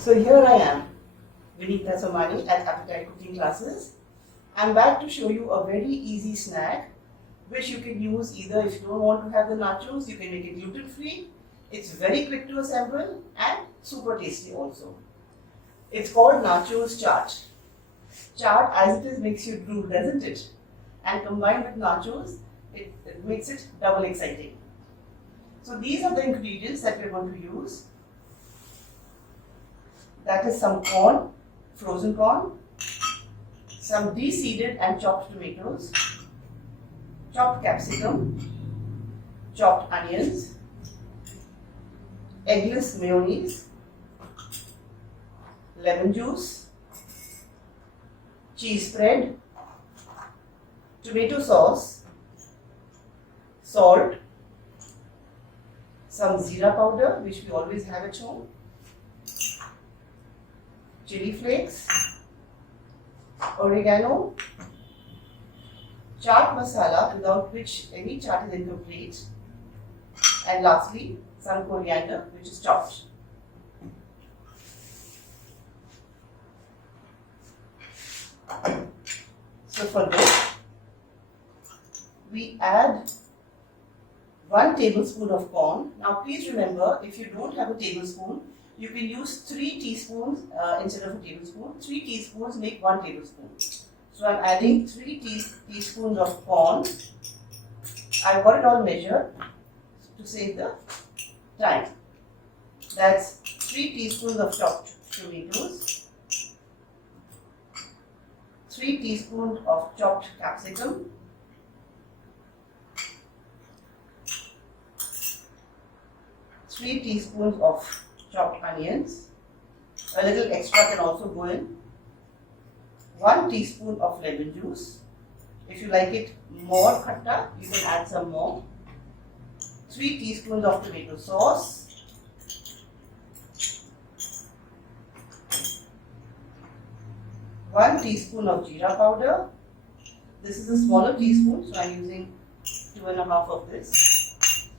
So here I am, Vineeta Somani at Appetite Cooking Classes. I'm back to show you a very easy snack which you can use either if you don't want to have the nachos, you can make it gluten free. It's very quick to assemble and super tasty also. It's called Nachos Chaat. Chaat as it is makes you drool, doesn't it? And combined with nachos, it makes it double exciting. So these are the ingredients that we're going to use. That is some corn, frozen corn, some de-seeded and chopped tomatoes, chopped capsicum, chopped onions, eggless mayonnaise, lemon juice, cheese spread, tomato sauce, salt, some zira powder which we always have at home, chili flakes, oregano, chaat masala without which any chaat is incomplete, and lastly some coriander which is chopped. So for this we add 1 tablespoon of corn. Now please remember, if you don't have a tablespoon, you can use 3 teaspoons instead of a tablespoon. 3 teaspoons make 1 tablespoon. So I'm adding 3 teaspoons of corn. I've got it all measured to save the time. That's 3 teaspoons of chopped tomatoes, 3 teaspoons of chopped capsicum, 3 teaspoons of chopped onions. A little extra can also go in. 1 teaspoon of lemon juice. If you like it more khatta, you can add some more. 3 teaspoons of tomato sauce. 1 teaspoon of jeera powder. This is a smaller teaspoon, so I'm using 2.5 of this.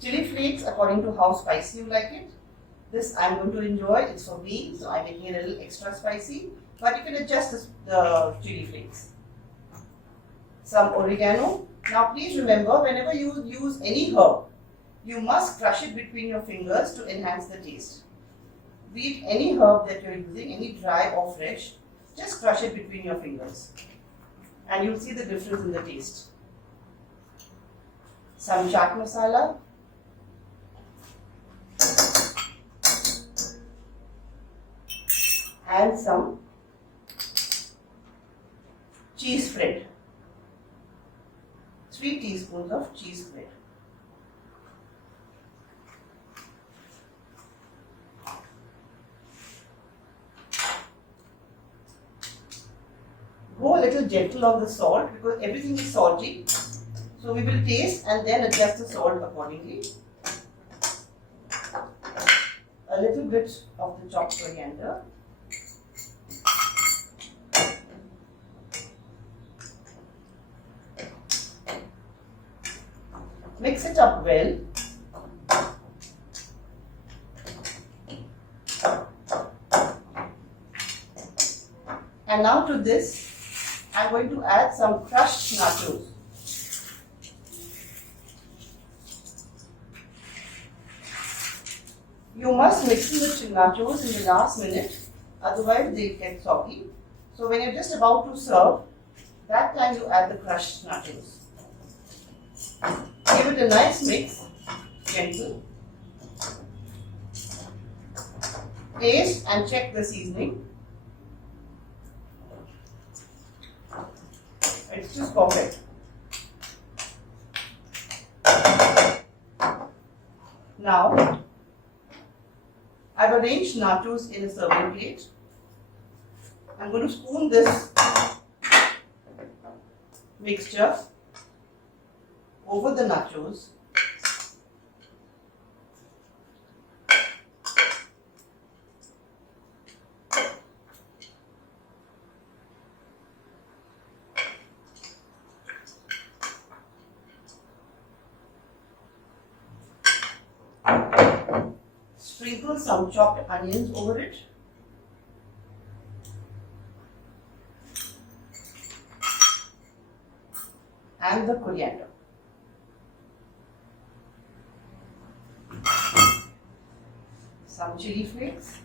Chili flakes according to how spicy you like it. This I'm going to enjoy, it's for me, so I'm making it a little extra spicy, but you can adjust the chili flakes. Some oregano. Now please remember, whenever you use any herb, you must crush it between your fingers to enhance the taste. Be it any herb that you're using, any dry or fresh, just crush it between your fingers and you'll see the difference in the taste. Some chaat masala. And some cheese spread. 3 teaspoons of cheese spread. Go a little gentle on the salt because everything is salty. So we will taste and then adjust the salt accordingly. A little bit of the chopped coriander. Mix it up well. And now to this, I'm going to add some crushed nachos. You must mix the nachos in the last minute, otherwise they get soggy. So when you're just about to serve, that time you add the crushed nachos. Give it a nice mix, gentle. Taste and check the seasoning. It's just perfect. Now, I've arranged nachos in a serving plate. I'm going to spoon this mixture over the nachos. Sprinkle sprinkle some chopped onions over it. And the coriander. Some chili flakes.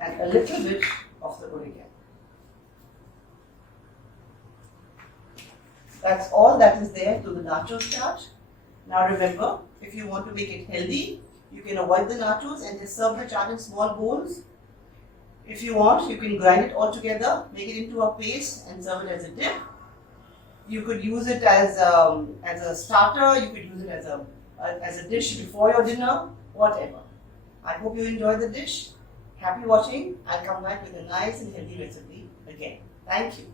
And a little bit of the oregano. That's all that is there to the nachos chaat. Now remember, if you want to make it healthy, you can avoid the nachos and just serve the chaat in small bowls. If you want, you can grind it all together, make it into a paste and serve it as a dip. You could use it as a starter, you could use it as a dish before your dinner, whatever. I hope you enjoy the dish. Happy watching. I'll come back with a nice and healthy recipe again. Thank you.